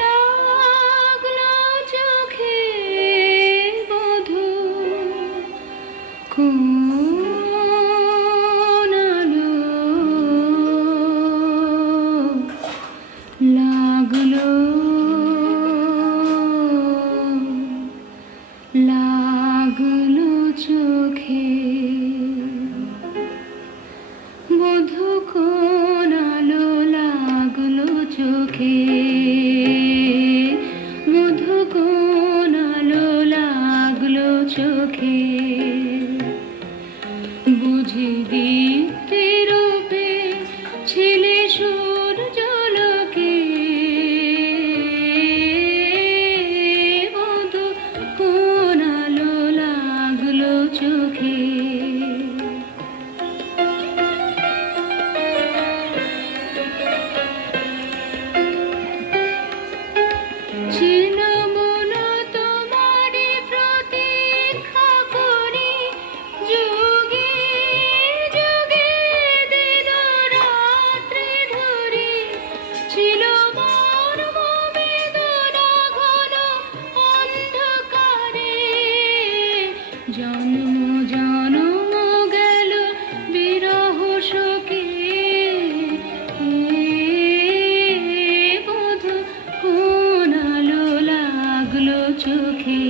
লাগলো চোখে বধূ কোন আলো লাগলো লাগলো চোখে বধূ কোন আলো লাগলো চোখে বধূ কোন আলো লাগলো চোখে বুঝি দীপ্তি রূপে ছিলে সূর্যালোকে বধূ কোন আলো লাগলো চোখে ছিল মন তোমারি প্রতীক্ষা করি যুগে যুগে দিন রাত্রি ধরি ছিল মর্ম বেদনা ঘন অন্ধকারে জন্ম জন্ম গেল বিরহ শোকে বধূ কোন আলো লাগলো চোখে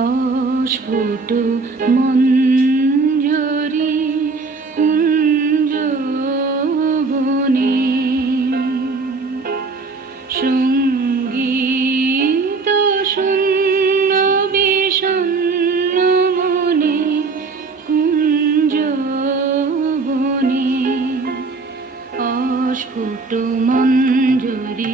অস্ফুট মঞ্জরি কুঞ্জ বনে সঙ্গীত শূন্য বিষণ্ণ মনে কুঞ্জ বনে অস্ফুট মঞ্জরি